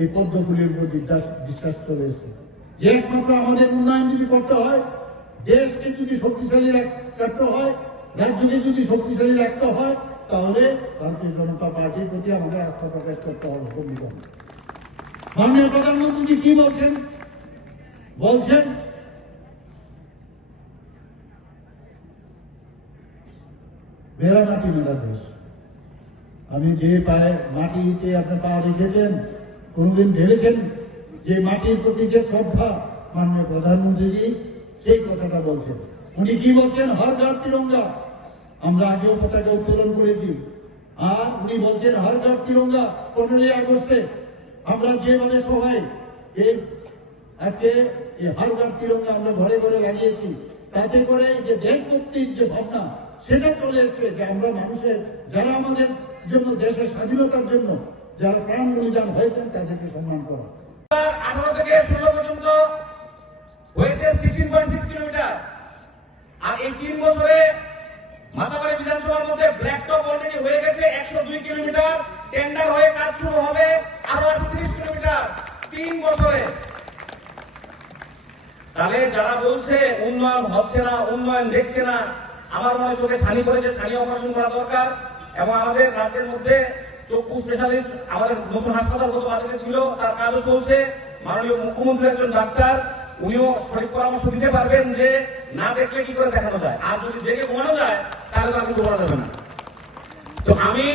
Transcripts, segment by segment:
এই পদ্মফুলের উপর বিশ্বাস চলে এসেছে যে একমাত্র আমাদের উন্নয়ন যদি করতে হয়, দেশকে যদি শক্তিশালী রাখতে হয়, রাজ্যকে যদি শক্তিশালী রাখতে হয়, তাহলে ভারতীয় জনতা পার্টির প্রতি আমাদের আস্থা প্রকাশ করতে হবে। মাননীয় প্রধানমন্ত্রী কি বলছেন মেরা মাটি মেরা দেশ। আমি যে পায়ে মাটিতে আপনি পা রেখেছেন, কোনদিন ভেবেছেন যে মাটির প্রতি যে শ্রদ্ধা মাননীয় প্রধানমন্ত্রীজি সেই কথাটা বলছেন। উনি কি বলছেন? হর ঘর তিরঙ্গা। আমরা আগেও পতাকা উত্তোলন করেছি, আর উনি বলছেন হর ঘর তিরঙ্গা। 15ই আগস্টে আমরা যেভাবে সবাই আজকে এই হর ঘর তিরঙ্গা আমরা ঘরে ঘরে লাগিয়েছি, তাতে করে যে দেশভক্তির যে ভাবনা সেটা চলে এসছে, যে আমরা মানুষের যারা আমাদের জন্য, দেশের স্বাধীনতার জন্য যারা প্রাণ বলিদান হয়েছেন তাদেরকে সম্মান করা। 18 থেকে 16 পর্যন্ত হয়েছে 16.6 কিলোমিটার। আর এই 3 বছরে মাতাবাড়ি বিধানসভার মধ্যে ব্ল্যাকটপ অলরেডি হয়ে গেছে 102 কিলোমিটার। টেন্ডার হয়ে কাজ শুরু হবে আরো 30 কিলোমিটার 3 বছরে। তাহলে যারা বলছে উন্নয়ন হচ্ছে না, উন্নয়ন দেখছে না, আমার মনে হয় চোখে ছানি পড়েছে, ছানি অপারেশন করা দরকার। এবং আমাদের রাজ্যের মধ্যে চক্ষু স্পেশালিস্ট আমাদের নতুন হাসপাতাল গত বাজেটে ছিল, তার কাজও চলছে। মাননীয় মুখ্যমন্ত্রী একজন ডাক্তার, উনিও সঠিক পরামর্শ দিতে পারবেন যে না দেখলে কি করে দেখানো যায়, আর যদি জেগে ঘুমানো যায় তাহলে তার কিছু বলা যাবে না। তো আমি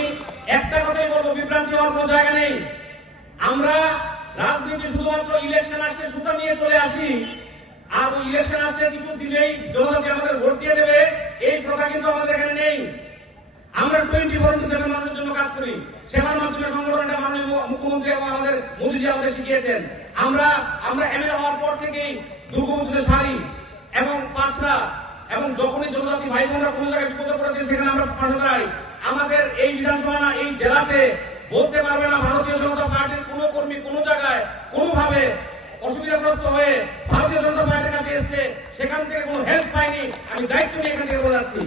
একটা কথাই বলবো, বিভ্রান্তি হওয়ার কোনো জায়গা নেই। আমরা রাজনীতি শুধুমাত্র ইলেকশন আসলে সুতা নিয়ে চলে আসি, আর ওই ইলেকশন আসলে কিছু দিলেই জনতা আমাদের ভোট দিয়ে দেবে, এই প্রথা কিন্তু আমাদের এখানে নেই। আমরা 24/7 মানুষের জন্য কাজ করি। সেবার মাধ্যমে সংগঠনটা মাননীয় মুখ্যমন্ত্রী এবং আমাদের মোদীজি আমাদের শিখিয়েছেন। আমরা এমএলএ হওয়ার পর থেকেই দুর্গাপুজোতে শাড়ি এবং পাঁচরা, এবং যখনই জনজাতি ভাই বোনরা কোনো জায়গায় বিপদে পড়েছে সেখানে আমরা পাশে দাঁড়াই। আমাদের এই বিধানসভা না, এই জেলাতে বলতে পারবে না ভারতীয় জনতা পার্টির কোনো কর্মী কোনো জায়গায় কোনোভাবে অসুবিধাগ্রস্ত হয়ে ভারতীয় জনতা পার্টির কাছে এসছে, সেখান থেকে কোনো হেল্প পাইনি। আমি দায়িত্ব নিয়ে এখান থেকে বোঝাচ্ছি।